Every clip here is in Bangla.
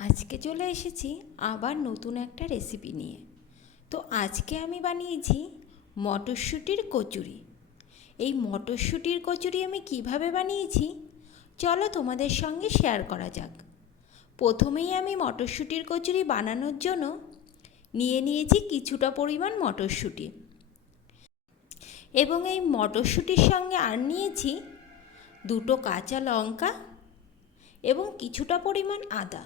আজকে চলে এসেছি আবার নতুন একটা রেসিপি নিয়ে। তো আজকে আমি বানিয়েছি মটরশুঁটির কচুরি। এই মটরশুঁটির কচুরি আমি কিভাবে বানিয়েছি চলো তোমাদের সঙ্গে শেয়ার করা যাক। প্রথমেই আমি মটরশুঁটির কচুরি বানানোর জন্য নিয়েছি কিছুটা পরিমাণ মটরশুঁটি, এবং এই মটরশুঁটির সঙ্গে আর নিয়েছি দুটো কাঁচা লঙ্কা এবং কিছুটা পরিমাণ আদা।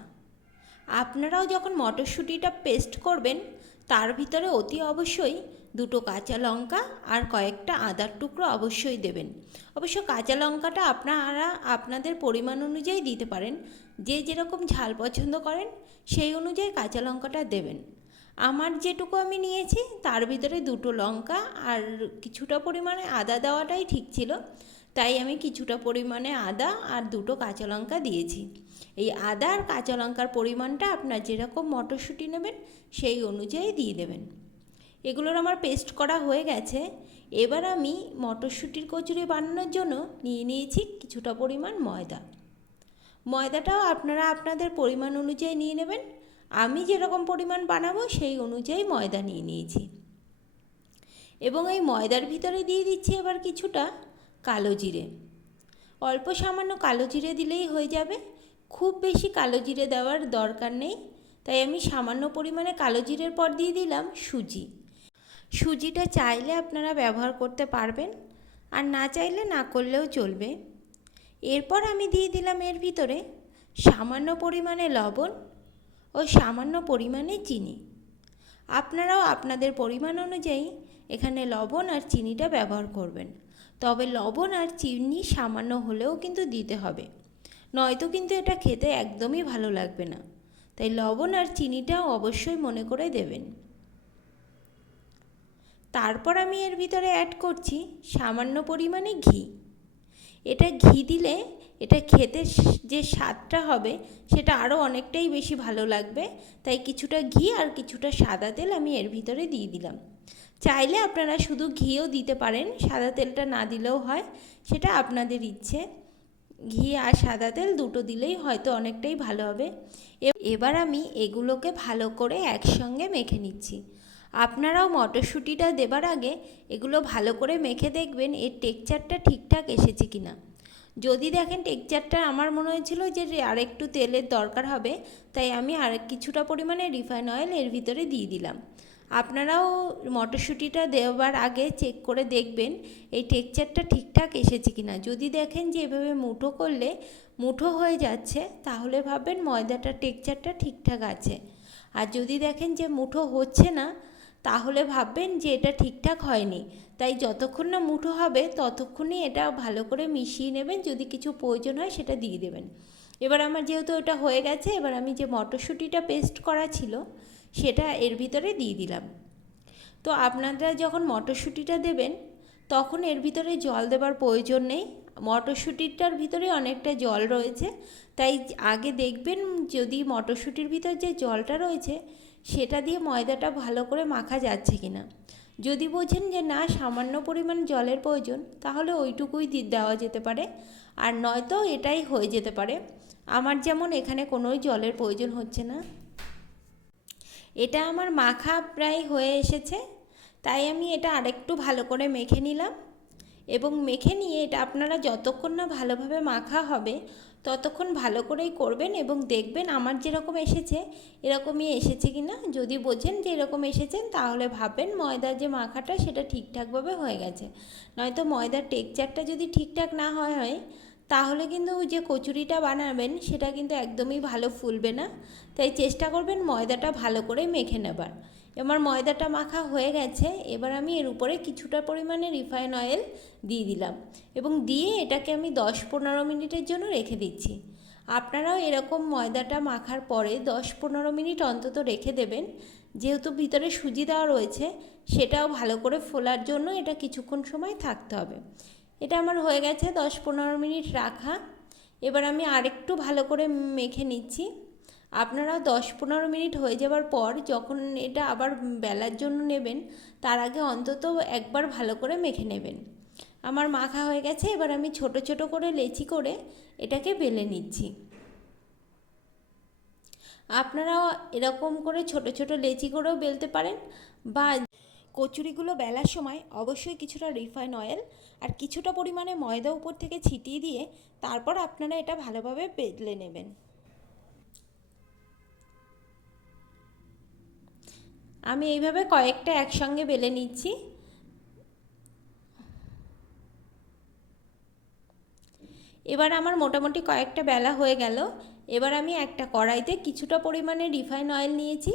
আপনারাও যখন মটরশুঁটিটা পেস্ট করবেন তার ভিতরে অতি অবশ্যই দুটো কাঁচা লঙ্কা আর কয়েকটা আদার টুকরো অবশ্যই দেবেন। অবশ্য কাঁচা লঙ্কাটা আপনারা আপনাদের পরিমাণ অনুযায়ী দিতে পারেন, যে যেরকম ঝাল পছন্দ করেন সেই অনুযায়ী কাঁচা লঙ্কাটা দেবেন। আমার যেটুকু আমি নিয়েছি তার ভিতরে দুটো লঙ্কা আর কিছুটা পরিমাণে আদা দেওয়াটাই ঠিক ছিল, তাই আমি কিছুটা পরিমাণে আদা আর দুটো কাঁচা লঙ্কা দিয়েছি। এই আদা আর কাঁচা লঙ্কার পরিমাণটা আপনার যেরকম মটরশুঁটি নেবেন সেই অনুযায়ী দিয়ে দেবেন। এগুলোর আমার পেস্ট করা হয়ে গেছে। এবার আমি মটরশুঁটির কচুরি বানানোর জন্য নিয়েছি কিছুটা পরিমাণ ময়দা। ময়দাটাও আপনারা আপনাদের পরিমাণ অনুযায়ী নিয়ে নেবেন। আমি যেরকম পরিমাণ বানাবো সেই অনুযায়ী ময়দা নিয়েছি। এবং এই ময়দার ভিতরে দিয়ে দিচ্ছি এবার কিছুটা কালো জিরে। অল্প সামান্য কালো জিরে দিলেই হয়ে যাবে, খুব বেশি কালো জিরে দেওয়ার দরকার নেই। তাই আমি সামান্য পরিমাণে কালো জিরের পর দিয়ে দিলাম সুজি। সুজিটা চাইলে আপনারা ব্যবহার করতে পারবেন, আর না চাইলে না করলেও চলবে। এরপর আমি দিয়ে দিলাম এর ভিতরে সামান্য পরিমাণে লবণ ও সামান্য পরিমাণে চিনি। আপনারাও আপনাদের পরিমাণ অনুযায়ী এখানে লবণ আর চিনিটা ব্যবহার করবেন। তবে লবণ আর চিনি সামান্য হলেও কিন্তু দিতে হবে, নয়তো কিন্তু এটা খেতে একদমই ভালো লাগবে না। তাই লবণ আর চিনিটাও অবশ্যই মনে করে দেবেন। তারপর আমি এর ভিতরে অ্যাড করছি সামান্য পরিমাণে ঘি। এটা ঘি দিলে এটা খেতে যে স্বাদটা হবে সেটা আরও অনেকটাই বেশি ভালো লাগবে। তাই কিছুটা ঘি আর কিছুটা সাদা তেল আমি এর ভিতরে দিয়ে দিলাম। চাইলে আপনারা শুধু ঘিও দিতে পারেন, সাদা তেলটা না দিলেও হয়, সেটা আপনাদের ইচ্ছে। ঘি আর সাদা তেল দুটো দিলেই হয়তো অনেকটাই ভালো হবে। এবার আমি এগুলোকে ভালো করে একসঙ্গে মেখে নিচ্ছি। আপনারাও মটরশুঁটিটা দেবার আগে এগুলো ভালো করে মেখে দেখবেন এর টেক্সচারটা ঠিকঠাক এসেছে কি না। যদি দেখেন টেক্সচারটা আমার মনে হয়েছিল যে আর একটু তেলের দরকার হবে, তাই আমি আর কিছুটা পরিমাণে রিফাইন অয়েল এর ভিতরে দিয়ে দিলাম। আপনারাও মটরশুঁটিটা দেওয়ার আগে চেক করে দেখবেন এই টেক্সচারটা ঠিকঠাক এসেছে কি না। যদি দেখেন যে এভাবে মুঠো করলে মুঠো হয়ে যাচ্ছে তাহলে ভাববেন ময়দাটার টেক্সচারটা ঠিকঠাক আছে। আর যদি দেখেন যে মুঠো হচ্ছে না তাহলে ভাববেন যে এটা ঠিকঠাক হয়নি। তাই যতক্ষণ না মুঠো হবে ততক্ষণই এটা ভালো করে মিশিয়ে নেবেন, যদি কিছু প্রয়োজন হয় সেটা দিয়ে দেবেন। এবার আমার যেহেতু এটা হয়ে গেছে, এবার আমি যে মটরশুঁটিটা পেস্ট করা ছিল সেটা এর ভিতরে দিয়ে দিলাম। তো আপনারা যখন মটরশুঁটিটা দেবেন তখন এর ভিতরে জল দেবার প্রয়োজন নেই, মটরশুঁটিটার ভিতরে অনেকটা জল রয়েছে। তাই আগে দেখবেন যদি মটরশুঁটির ভিতর যে জলটা রয়েছে সেটা দিয়ে ময়দাটা ভালো করে মাখা যাচ্ছে কি না। যদি বোঝেন যে না সামান্য পরিমাণ জলের প্রয়োজন তাহলে ওইটুকুই দেওয়া যেতে পারে, আর নয়তো এটাই হয়ে যেতে পারে। আমার যেমন এখানে কোনোই জলের প্রয়োজন হচ্ছে না। এটা আমার মাখা প্রায় হয়ে এসেছে, তাই আমি এটা আরেকটু ভালো করে মেখে নিলাম। এবং মেখে নিয়ে এটা আপনারা যতক্ষণ না ভালোভাবে মাখা হবে ততক্ষণ ভালো করেই করবেন, এবং দেখবেন আমার যেরকম এসেছে এরকমই এসেছে কি না। যদি বোঝেন যে এরকম এসেছেন তাহলে ভাববেন ময়দার যে মাখাটা সেটা ঠিকঠাকভাবে হয়ে গেছে। নয়তো ময়দার টেক্সচারটা যদি ঠিকঠাক না হয় তাহলে কিন্তু যে কচুরিটা বানাবেন সেটা কিন্তু একদমই ভালো ফুলবে না। তাই চেষ্টা করবেন ময়দাটা ভালো করে মেখে নেবার। আমার ময়দাটা মাখা হয়ে গেছে, এবার আমি এর উপরে কিছুটা পরিমাণে রিফাইন অয়েল দিয়ে দিলাম এবং দিয়ে এটাকে আমি 10-15 মিনিটের জন্য রেখে দিচ্ছি। আপনারাও এরকম ময়দাটা মাখার পরে 10-15 মিনিট অন্তত রেখে দেবেন, যেহেতু ভিতরে সুজি দেওয়া রয়েছে সেটাও ভালো করে ফোলার জন্য এটা কিছুক্ষণ সময় থাকতে হবে। এটা আমার হয়ে গেছে 10-15 মিনিট রাখা। এবার আমি আরেকটু ভালো করে মেখে নিচ্ছি। আপনারাও 10-15 মিনিট হয়ে যাবার পর যখন এটা আবার বেলার জন্য নেবেন তার আগে অন্তত একবার ভালো করে মেখে নেবেন। আমার মাখা হয়ে গেছে, এবার আমি ছোট ছোট করে লেচি করে এটাকে বেলে নিচ্ছি। আপনারাও এরকম করে ছোট ছোট লেচি করেও বেলতে পারেন, বা কচুরিগুলো বেলার সময় অবশ্যই কিছুটা রিফাইন অয়েল আর কিছুটা পরিমাণে ময়দা উপর থেকে ছিটিয়ে দিয়ে তারপর আপনারা এটা ভালোভাবে বেলে নেবেন। আমি এইভাবে কয়েকটা একসঙ্গে বেলে নিচ্ছি। এবার আমার মোটামুটি কয়েকটা বেলা হয়ে গেল। এবার আমি একটা কড়াইতে কিছুটা পরিমাণে রিফাইন অয়েল নিয়েছি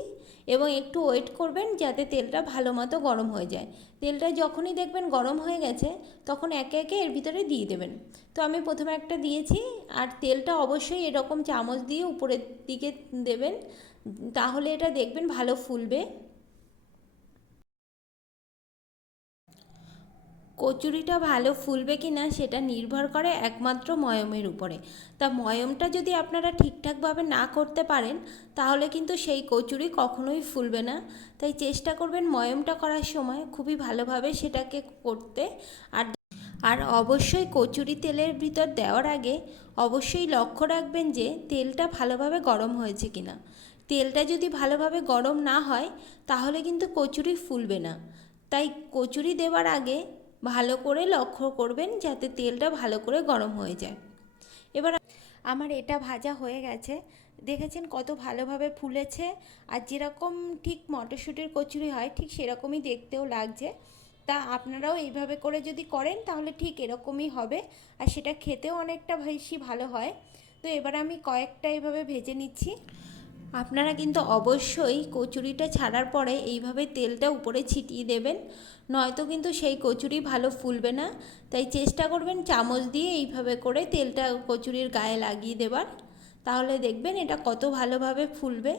এবং একটু ওয়েট করবেন যাতে তেলটা ভালো মতো গরম হয়ে যায়। তেলটা যখনই দেখবেন গরম হয়ে গেছে তখন একে একে এর ভিতরে দিয়ে দেবেন। তো আমি প্রথমে একটা দিয়েছি, আর তেলটা অবশ্যই এরকম চামচ দিয়ে উপরের দিকে দেবেন, তাহলে এটা দেখবেন ভালো ফুলবে। কচুরিটা ভালো ফুলবে কি না সেটা নির্ভর করে একমাত্র ময়মের উপরে। তা ময়মটা যদি আপনারা ঠিকঠাকভাবে না করতে পারেন তাহলে কিন্তু সেই কচুরি কখনোই ফুলবে না। তাই চেষ্টা করবেন ময়মটা করার সময় খুবই ভালোভাবে সেটাকে করতে। আর আর অবশ্যই কচুরি তেলের ভিতর দেওয়ার আগে অবশ্যই লক্ষ্য রাখবেন যে তেলটা ভালোভাবে গরম হয়েছে কিনা। তেলটা যদি ভালোভাবে গরম না হয় তাহলে কিন্তু কচুরি ফুলবে না। তাই কচুরি দেওয়ার আগে ভালো করে লক্ষ্য করবেন যাতে তেলটা ভালো করে গরম হয়ে যায়। এবার আমার এটা ভাজা হয়ে গেছে, দেখেছেন কত ভালোভাবে ফুলেছে, আর যেরকম ঠিক মটরশুঁটির কচুরি হয় ঠিক সেরকমই দেখতেও লাগছে। তা আপনারাও এইভাবে করে যদি করেন তাহলে ঠিক এরকমই হবে, আর সেটা খেতেও অনেকটা বেশি ভালো হয়। তো এবার আমি কয়েকটা এইভাবে ভেজে নিচ্ছি। আপনারা কিন্তু অবশ্যই কচুরিটা ছাড়ার পরে এইভাবে তেলটা উপরে ছিটিয়ে দেবেন, নয়তো কিন্তু সেই কচুরি ভালো ফুলবে না। তাই চেষ্টা করবেন চামচ দিয়ে এইভাবে করে তেলটা কচুরির গায়ে লাগিয়ে দেবার, তাহলে দেখবেন এটা কত ভালোভাবে ফুলবে।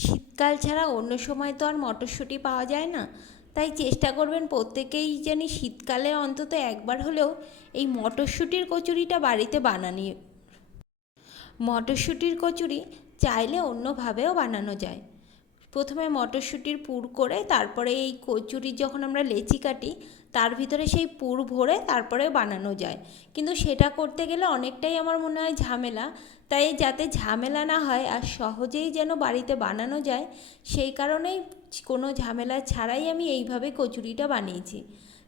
শীতকাল ছাড়া অন্য সময় তো আর মটরশুঁটি পাওয়া যায় না। তাই চেষ্টা করবেন প্রত্যেকেই জানি শীতকালে অন্তত একবার হলেও এই মটরশুঁটির কচুরিটা বাড়িতে বানানি। মটরশুঁটির কচুরি চাইলে অন্যভাবেও বানানো যায়। প্রথমে মটরশুঁটির পুর করে তারপরে এই কচুরি যখন আমরা লেচি কাটি তার ভিতরে সেই পুর ভরে তারপরে বানানো যায়, কিন্তু সেটা করতে গেলে অনেকটাই আমার মনে হয় ঝামেলা। তাই যাতে ঝামেলা না হয় আর সহজেই যেন বাড়িতে বানানো যায় সেই কারণেই কোনো ঝামেলা ছাড়াই আমি এইভাবে কচুরিটা বানিয়েছি।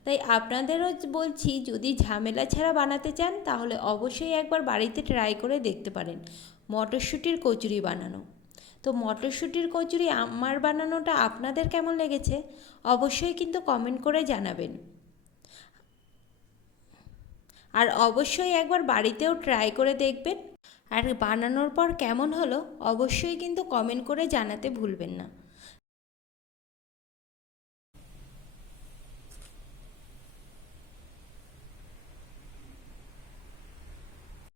তাই আপনাদেরও বলছি যদি ঝামেলা ছাড়া বানাতে চান তাহলে অবশ্যই একবার বাড়িতে ট্রাই করে দেখতে পারেন মটরশুঁটির কচুরি বানানো। তো মটরশুঁটির কচুরি আমার বানানোটা আপনাদের কেমন লেগেছে অবশ্যই কিন্তু কমেন্ট করে জানাবেন, আর অবশ্যই একবার বাড়িতেও ট্রাই করে দেখবেন। আর বানানোর পর কেমন হলো অবশ্যই কিন্তু কমেন্ট করে জানাতে ভুলবেন না।